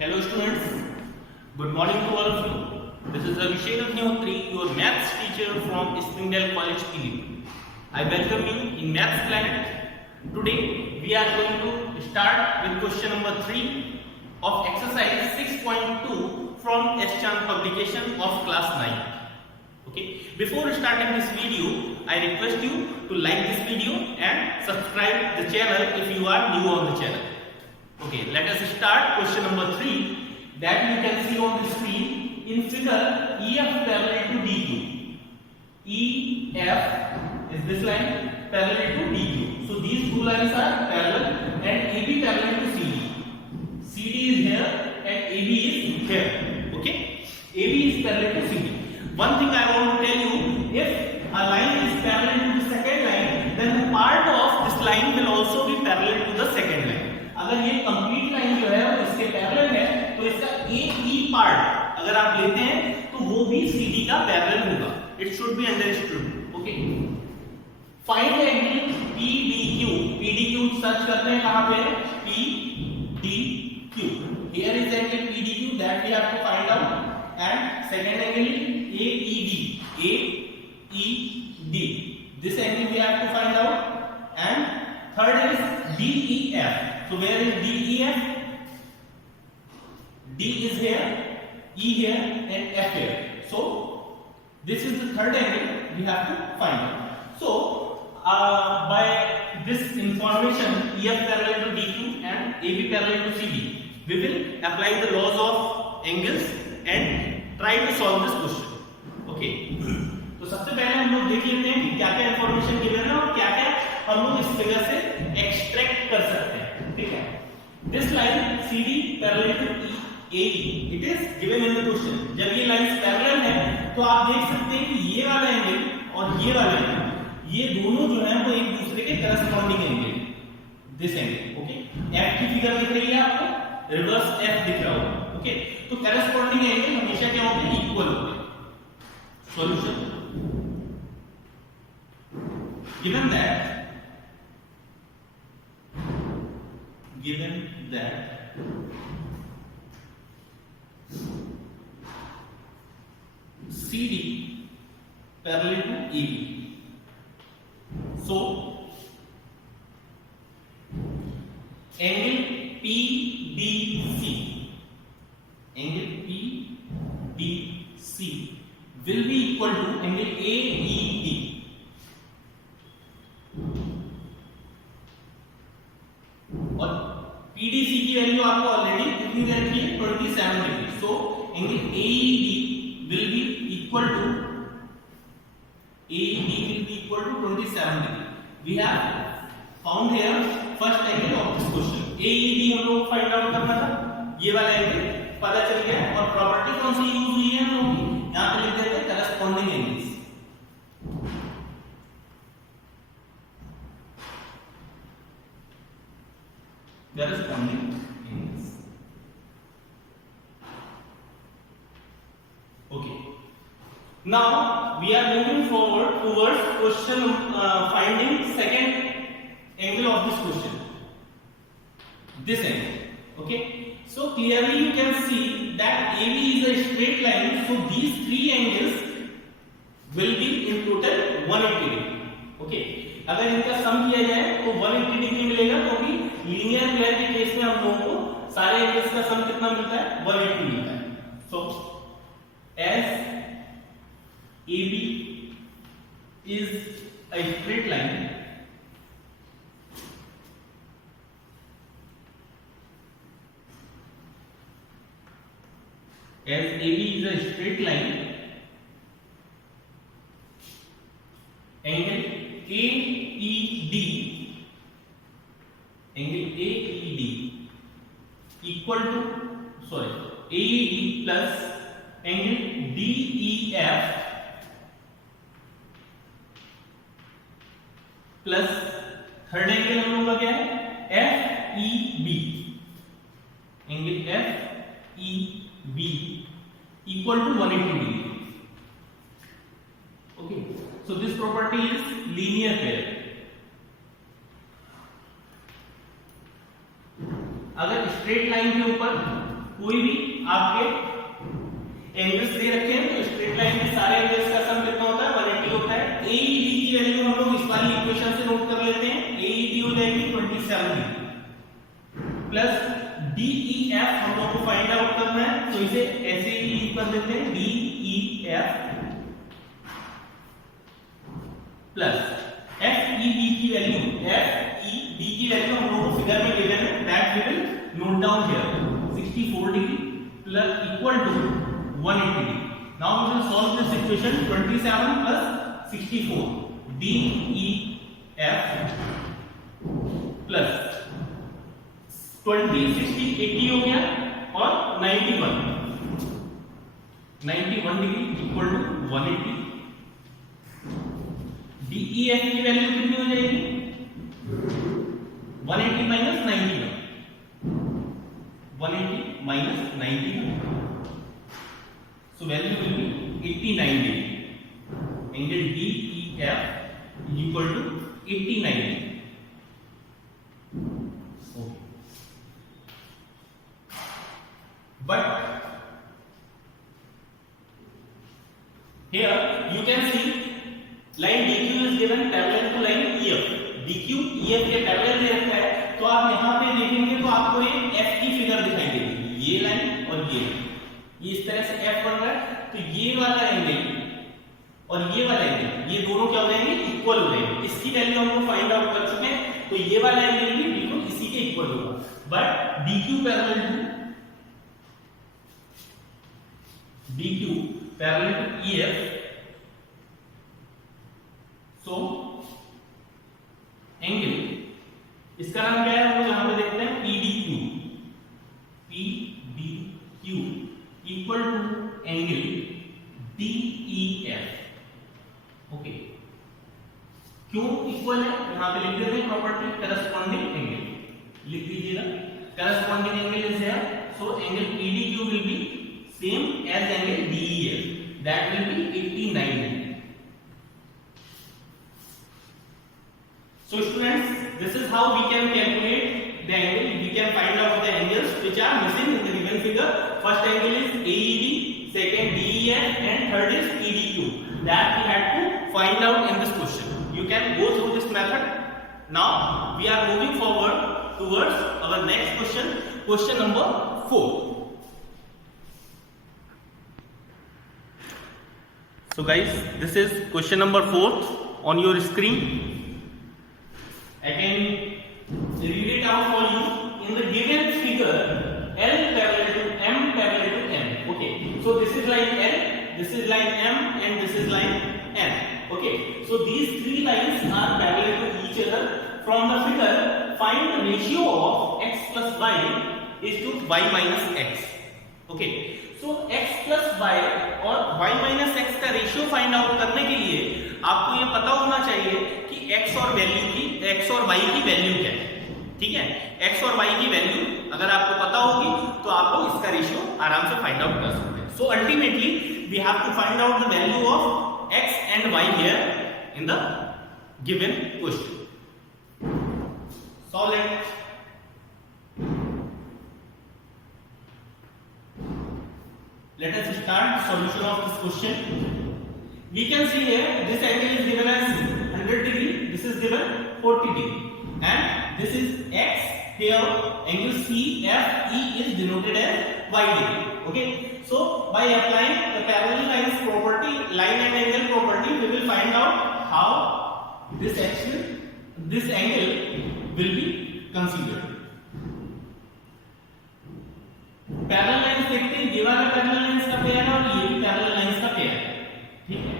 Hello students, good morning to all of you. This is Abhishek Agnihotri, your maths teacher from Springdale College, Pili. I welcome you in Maths Planet. Today we are going to start with question number 3 of exercise 6.2 from S-Chan publication of class 9. Okay, before starting this video, I request you to like this video and subscribe the channel if you are new on the channel. Okay, let us start question number 3 that you can see on the screen in figure EF parallel to DQ. EF is this line parallel to DQ. So these two lines are parallel and AB parallel to CD. CD is here and AB is here. Okay, AB is parallel to CD. One thing I want to tell you, if a line is parallel to the second line, then the part of this line will also be parallel to the second line. अगर ये complete line जो है वो इसके पैरेलल है तो इसका एक ही पार्ट अगर आप लेते हैं तो वो भी CD का पैरेलल होगा. It should be understood. Okay, find the angle PDQ. PDQ search करते हैं कहां पे? PDQ. Here is angle PDQ that we have to find out and second angle AED. AED, this angle we have to find out, and third is DEF. So where is DEF? D is here, E here and F here. So this is the third angle we have to find out. So by this information, EF parallel to DQ and AB parallel to CD, we will apply the laws of angles and try to solve this question. Okay. तो सबसे पहले हम लोग देख लेते हैं कि क्या क्या इंफॉर्मेशन गिवन है और क्या क्या हम लोग इस फिगर से एक्सट्रैक्ट कर सकते हैं. ठीक है, this line CD parallel to AE, it is given in the question. जब ये लाइंस पैरेलल है तो आप देख सकते हैं कि ये वाला एंगल और ये वाला एंगल, ये दोनों जो है वो एक दूसरे के corresponding angle. This angle. Okay, F की फिगर दिख रही है आपको, रिवर्स F दिख रहा होगा. ओके, तो करस्पॉन्डिंग एंगल हमेशा क्या होते हैं? इक्वल होते हैं. Solution. Given that CD parallel to AB, so angle PDC will be equal to angle AED. और PDC की वैल्यू आपको ऑलरेडी कितनी दे रखी है? 27 degree. So angle AED will be equal to 27 degree. We have found here first angle of this question. AED हम लोग find out करना था, ये वाला एंगल पता चल गया. और प्रॉपर्टी कौन सी यूज हुई है हम लोग की? यहां पे लिख देते हैं corresponding angles. Corresponding angles. Okay. Now we are moving forward towards question finding second angle of this question. This angle. Okay. So clearly you can see that AB is a straight line. So these three angles will be in total 180 degree. Okay. अगर इनका सम किया जाए तो 180 डिग्री मिलेगा, क्योंकि linear pair के केस में हम लोगों को सारे एंगल्स का सम कितना मिलता है? 180 मिलता है. So as AB is a straight line, angle AED equal to AED plus angle DEF plus third angle हम लोग का क्या है? FEB. Angle FEB equal to 180 degree. Okay, so this property is linear pair. अगर straight line के ऊपर कोई भी आपके एंगल्स दे रखे हैं तो स्ट्रेट लाइन के सारे एंगल्स का सम कितना होता है 180 होता है। AED की वैल्यू हम लोग इस वाली इक्वेशन से नोट कर लेते हैं। AED हो जाएगी 27 डिग्री प्लस DEF हम लोग को फाइंड आउट करना है तो इसे ऐसे ही लिख कर देते हैं DEF प्लस FED की वैल्यू हम लोग को फिगर में गिवन है that we will note down here 64 degree plus equal to 180 degree. Now we will solve this equation 27 plus 64 DEF plus 20 60 80 हो गया और 91 डिग्री इक्वल टू 180। DEF की वैल्यू कितनी हो जाएगी 180 माइनस 91 180 minus 91 so value will be 89 degree angle DEF is equal to 89 degree okay but here you can see line DQ is given parallel to line EF DQ EF के पैरेलल दे रखा है तो आप यहाँ पे देखेंगे तो आपको ये F की फिगर दिखाई देगी ये लाइन और ये इस तरह से F बन रहा है तो ये वाला एंगल और ये वाला एंगल ये दोनों क्या हो जाएंगे इक्वल हो जाएंगे। इसकी वैल्यू हम लोग फाइंड आउट कर चुके हैं तो ये वाला एंगल भी बिल्कुल इसी के इक्वल होगा but DQ parallel to EF so angle इसका नाम क्या है हम लोग यहां पे देखते हैं PDQ equal to angle DEF okay क्यों इक्वल है यहां पे लिख देते हैं प्रॉपर्टी करस्पॉन्डिंग एंगल लिख दीजिएगा corresponding angle is here so angle PDQ will be same as angle DEF that will be 89। So students, this is how we can calculate the angle. We can find out the angles which are missing in the given figure. First angle is AED, second DEF, and third is PDQ. That we had to find out in this question. You can go through this method. Now we are moving forward towards our next question, question number 4. So guys, this is question number 4 on your screen. I can read it out for you. In the given figure, L parallel to M parallel to N. Okay, so this is line L, this is line M, and this is line N. Okay, so these three lines are parallel to each other. From the figure, find the ratio of x plus y is to y minus x. Okay, so x plus y और y minus x का ratio find out करने के लिए आपको ये पता होना चाहिए कि x और y की वैल्यू क्या है। ठीक है, x और y की वैल्यू अगर आपको पता होगी तो आप लोग इसका रेशियो आराम से फाइंड आउट कर सकते हैं। So ultimately we have to find out the value of x and y here in the given question. Solve it. Let us start solution of this question. We can see here this angle is given as 100 degree, this is given 40 degree, and this is x. Here angle CFE is denoted as y degree. Okay, so by applying the parallel lines property, line and angle property, we will find out how this angle will be considered. Parallel lines देखते हैं, ये वाला parallel lines का पेयर है और ये भी parallel lines का पेयर है। ठीक है,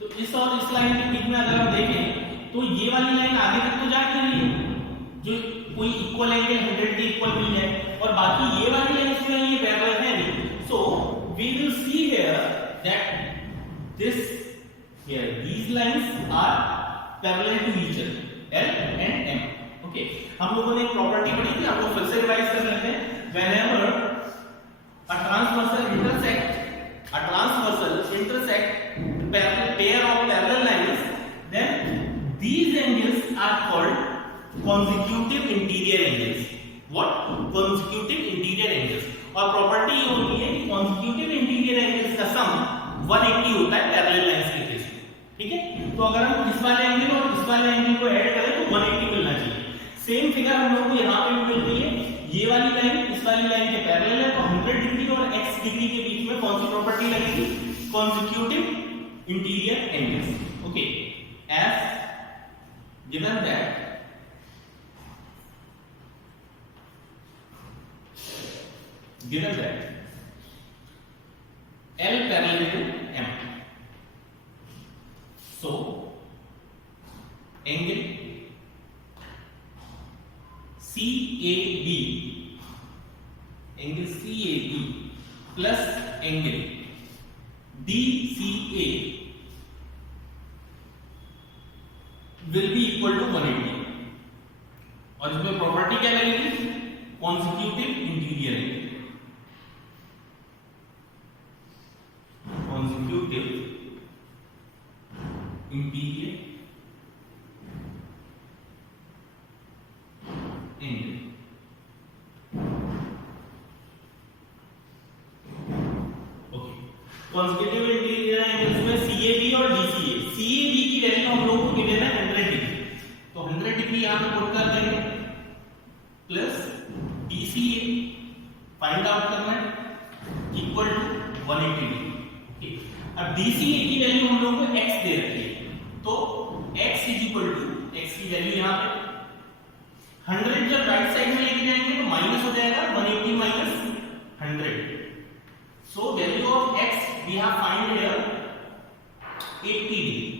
तो इस और इस लाइन के बीच में अगर हम देखें तो ये वाली लाइन आगे तक तो जा रही है, जो कोई इक्वल एंगल 100 के इक्वल भी है, और बाकी ये वाली लाइंस में ये पैरेलल है नहीं। So we will see here that these lines are parallel to each other, L and M. Okay, हम लोगों ने एक प्रॉपर्टी पढ़ी थी, हम लोग फिर से रिवाइज कर लेते हैं। Whenever a transversal intersect pair of parallel lines, then these angles are called consecutive interior angles. What consecutive interior angles. और प्रॉपर्टी ये होती है कि कॉन्सेक्यूटिव इंटीरियर एंगल्स का सम 180 होता है पैरेलल लाइंस के केस में, ठीक है। तो अगर हम इस वाले एंगल और इस वाले एंगल को ऐड करें तो 180 मिलना चाहिए। सेम फिगर हम लोग को यहाँ पे भी मिल रही है, ये वाली लाइन इस वाली लाइन के पैरेलल है, तो 100 डिग्री और x डिग्री के बीच में कौन सी प्रॉपर्टी लगेगी, consecutive interior angles. Okay, as given that L parallel to M, so angle CAB plus angle DCA will be equal to 180। और इसमें प्रॉपर्टी क्या लगेगी, consecutive interior angle, consecutive interior angle. Okay, consecutive interior angles में CAB और DCA। CAB की value हम लोग को गिवन है 100 डिग्री, तो 100 डिग्री यहां पे पुट कर देंगे, प्लस DCA फाइंड आउट करना है इक्वल टू 180 डिग्री। ओके, अब DCA की वैल्यू हम लोग को x दे रखी है, तो x इक्वल टू x की वैल्यू यहां पे 100 जब राइट साइड में लेके जाएंगे तो माइनस हो जाएगा, 180 माइनस 100, so value of x we have find here 80 degree।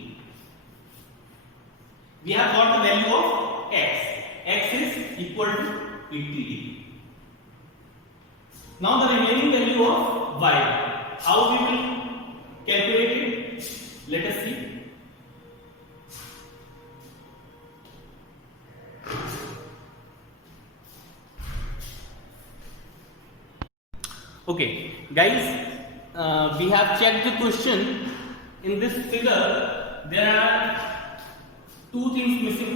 we have got the value of x is equal to 80 degree। now the remaining value of y, how we will calculate it, let us see। Okay guys, we have checked the question. In this figure there are two things missing.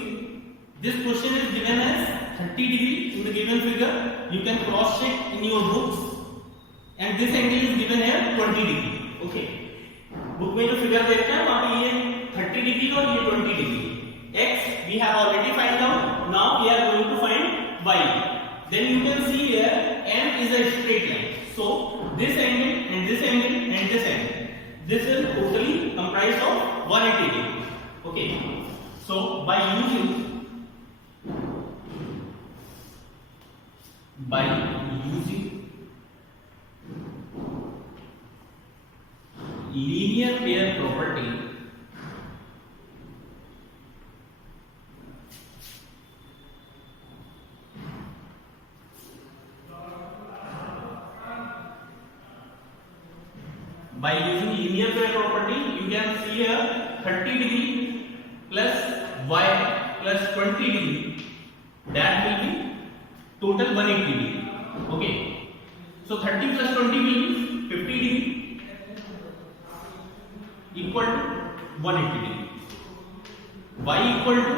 This question is given as 30 degree in the given figure, you can cross check in your books, and this angle is given here 20 degree। okay, book में जो figure देखते हैं वहां पे ये 30 degree और ये 20 degree। x we have already find out, now we are going to find y। then you can see here m is a straight line, so this angle and this angle and this angle, this is totally comprised of 180 degree। okay, so by using linear pair property, you can see here 30 degree plus y plus 20 degree, that will be total 180 degree। okay, so 30 plus 20 will be 50 degree equal to 180 degree। y equal to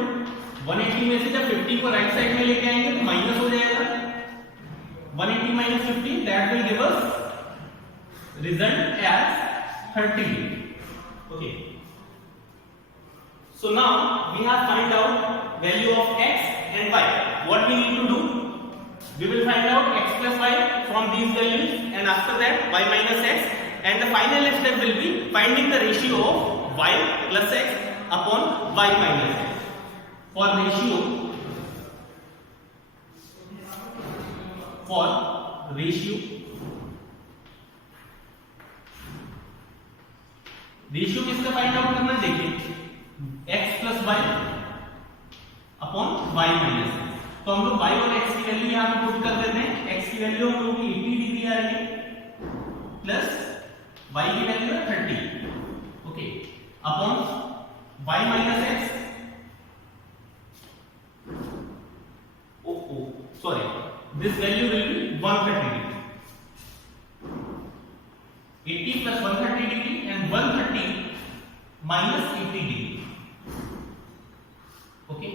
180 में से जब 50 को right side में लेके आएंगे तो माइनस हो जाएगा, 180 minus 50, that will give us result as 30 degree। okay, so now we have find out value of x and y। what we need to do, we will find out x plus y from these values, and after that y minus x, and the final step will be finding the ratio of y plus x upon y minus x। for ratio किसका find out करना है, देखिए x plus Y upon y minus x। तो हम लोग y और x की वैल्यू यहां पे पुट कर देते हैं। x की वैल्यू हम लोग की 80 डिग्री आ रही है प्लस y की वैल्यू है 30। Okay, upon y minus x, sorry, this value will be 130 degree। 80 plus 130 degree and 130 minus 80 degree। okay,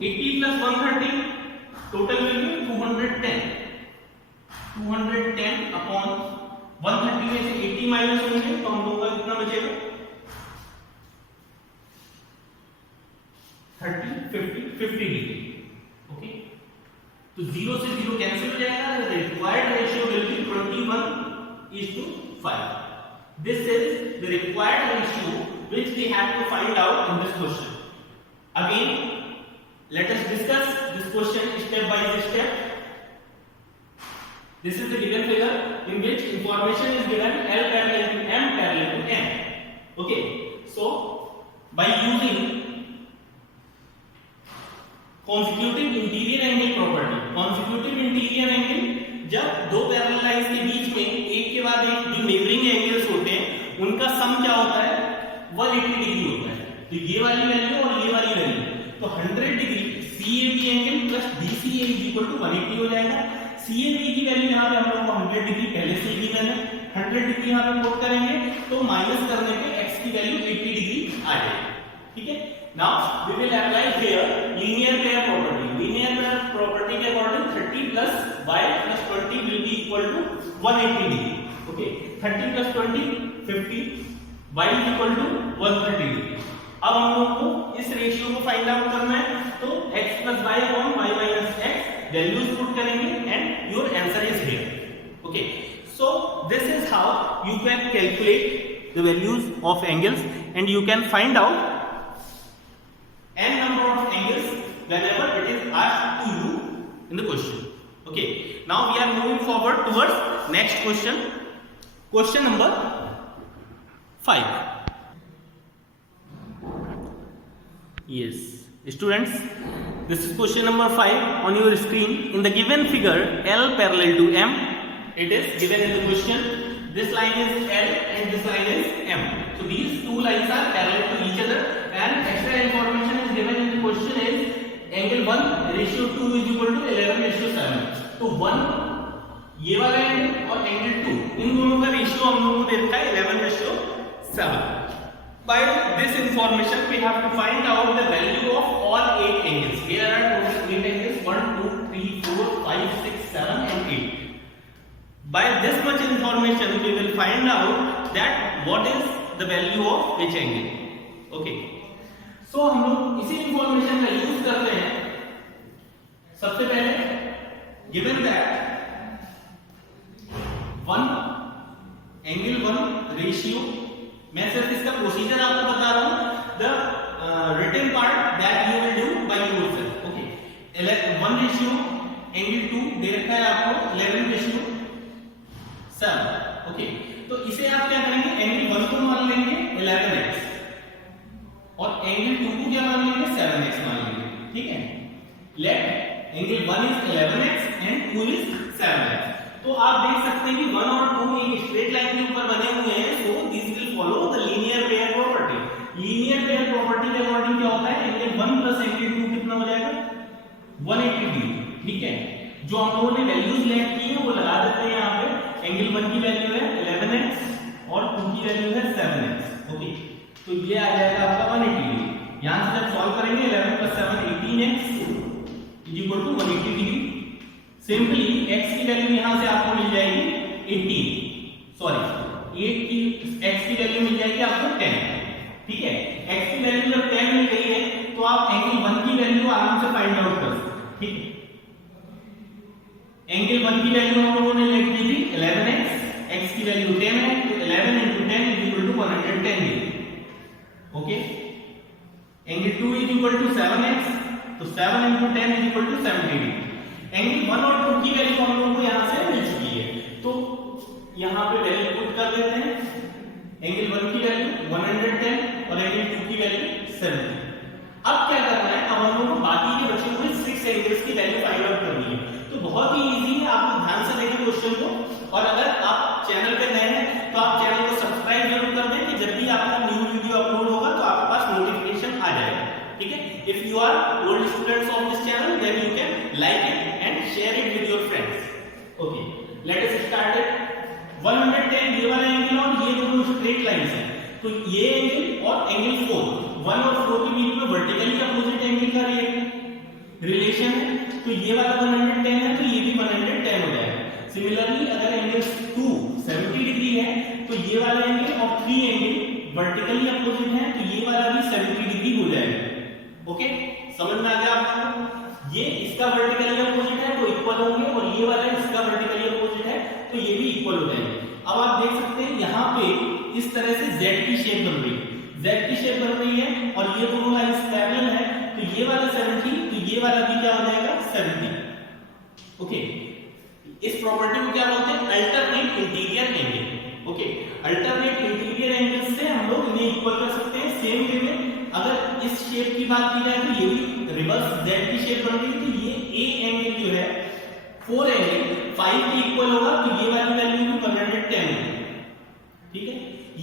80 plus 130 टोटल वैल्यू 210 अपॉन 130 में से 80 माइनस होंगे तो हम लोगों का कितना बचेगा 50 डिग्री। ओके, तो 0 से 0 कैंसिल हो जाएगा। Required ratio will be 21:5। This is the required ratio which we have to find out in this question. Again, let us discuss this question step by step. This is the given figure in which information is given L parallel to M parallel to N. Okay, so by using consecutive interior angle property, consecutive interior angle जब दो parallel lines के बीच में एक के बाद एक जो नेबरिंग एंगल्स होते हैं उनका सम क्या होता है 180 डिग्री होता है। तो ये वाली वैल्यू और ये वाली वैल्यू तो 100 degree CAB angle plus DCA is equal to 180 हो जाएगा। CAB की वैल्यू यहाँ पे हम लोग को 100 डिग्री पहले से ही गिवन है, 100 डिग्री यहाँ पे पुट करेंगे तो माइनस करने पे x की वैल्यू 80 डिग्री आ जाएगी। ठीक है, now we will apply here linear pair property. Linear pair property के according 30 plus y plus 20 will be equal to 180 degree. Okay, 30 plus 20 50, y is equal to 130 degree. अब हम लोग को इस रेशियो को फाइंड आउट करना है तो x plus y upon y minus x values put करेंगे and your answer is here. Okay, so this is how you can calculate the values of angles and you can find out n number of angles whenever it is asked to you in the question. Okay, now we are moving forward towards next question, question number 5. Yes students, this is question number 5 on your screen. In the given figure L parallel to M, it is given in the question this line is L and this line is M. So these two lines are parallel to each other and extra information is given in the question is angle 1 ratio 2 is equal to 11:7. तो 1 ये वाला एंगल और एंगल 2 इन दोनों का रेशियो हम लोगों को दे रखा है 11:7. By this information we have to find out the value of all 8 angles. Here are total 8 angles 1 2 3 4 5 6 7 and 8. By this much information we will find out that what is the value of each angle. Okay, so हम लोग इसी इंफॉर्मेशन का यूज करते हैं। सबसे पहले given that 1 angle 1 ratio, मैं सिर्फ इसका प्रोसीजर आपको बता रहा हूं, the written part that you will do by yourself. Okay, 1 ratio angle 2 दे रखा है आपको 11:7. ओके, तो इसे आप क्या करेंगे एंगल 1 को मान लेंगे 11x और एंगल 2 को क्या मान लेंगे 7x मान लेंगे। ठीक है, let angle 1 is 11x and 2 is 7x। तो आप देख सकते हैं कि 1 और 2 एक स्ट्रेट लाइन के ऊपर बने हुए हैं, so this will follow the linear pair property. Linear pair property के अकॉर्डिंग क्या होता है एंगल 1 प्लस एंगल 2 कितना हो जाएगा 180 डिग्री। ठीक है, जो हम लोगों ने वैल्यूज लेट की है वो लगा देते हैं यहाँ पे। एंगल 1 की वैल्यू है 11x और 2 की वैल्यू है 7x। ओके, तो ये आ जाएगा आपका 180 डिग्री। यहां से जब सॉल्व करेंगे 11 + 7 18x = 180 डिग्री। सिंपली x की वैल्यू यहां से आपको मिल जाएगी 18, सॉरी 8 की x की वैल्यू मिल जाएगी आपको 10। ठीक है, x की वैल्यू जब 10 मिल गई है तो आप एंगल 1 की वैल्यू आराम से फाइंड आउट कर सकते हैं। ठीक है, एंगल 1 की वैल्यू हम लोगों ने लिख दी थी 11x, x की वैल्यू 10 है तो 11 × 10 = 110 डिग्री। ओके, एंगल 2 = 7x तो 7 × 10 = 70 डिग्री। एंगल 1 और 2 की वैल्यू हम लोगों को यहां से मिल चुकी है, तो यहां पे वैल्यू पुट कर देते हैं। एंगल 1 की वैल्यू 110 और एंगल 2 की वैल्यू 70। अब क्या करना है, अब हम लोगों को बाकी के बचे हुए 6 एंगल्स की वैल्यू फाइंड आउट करनी है। तो बहुत ही इजी है, आप ध्यान से देखें क्वेश्चन को, और अगर आप चैनल पे नए हैं तो आप चैनल को सब्सक्राइब जरूर कर दें कि जब भी आपका न्यू वीडियो अपलोड होगा तो आपके पास नोटिफिकेशन आ जाएगा। ठीक है, if you are old students of this channel then you can like it and share it with your friends. Okay, let us start it. 110 ये वाला एंगल और ये दोनों स्ट्रेट लाइंस हैं, तो ये एंगल और एंगल 4 1 और 4 के बीच में वर्टिकली अपोजिट एंगल का रिलेशन है तो ये वाला 110 है तो ये भी 110 हो जाएगा। सिमिलरली अगर एंगल 2 70 डिग्री है तो ये वाला एंगल और 3 एंगल वर्टिकली अपोजिट है तो ये वाला भी 70 डिग्री हो जाएगा। ओके, समझ में आ गया आपको? ये इसका वर्टिकली अपोजिट है तो इक्वल होंगे और ये वाला इसका वर्टिकली अपोजिट है तो ये भी इक्वल हो जाएंगे। अब आप देख सकते हैं यहाँ पे इस तरह से Z की शेप बन रही है, Z की शेप बन रही है और ये दोनों लाइंस पैरेलल है तो ये वाला 70 तो ये वाला भी क्या हो जाएगा 70। ओके, इस प्रॉपर्टी को क्या बोलते हैं? Alternate interior angle. Okay, alternate interior angle से हम लोग इन्हें इक्वल कर सकते हैं। सेम वे में अगर इस शेप की बात की जाए तो ये भी रिवर्स Z की शेप बन रही है तो ये A एंगल जो है 4 एंगल 5 के इक्वल होगा तो ये वाली वैल्यू भी 110 है। ठीक है,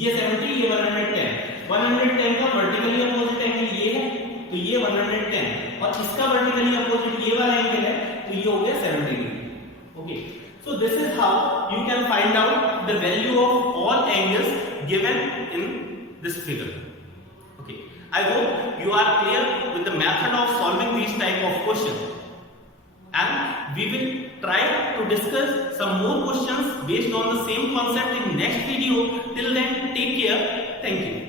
ये 70 ये 110 का वर्टिकली अपोजिट एंगल ये है तो ये 110 और इसका वर्टिकली अपोजिट ये वाला एंगल है तो ये हो गया 70 degree. Okay, so this is how you can find out the value of all angles given in this figure. Okay, I hope you are clear with the method of solving these type of questions, and we will try to discuss some more questions based on the same concept in next video. Till then, take care. Thank you.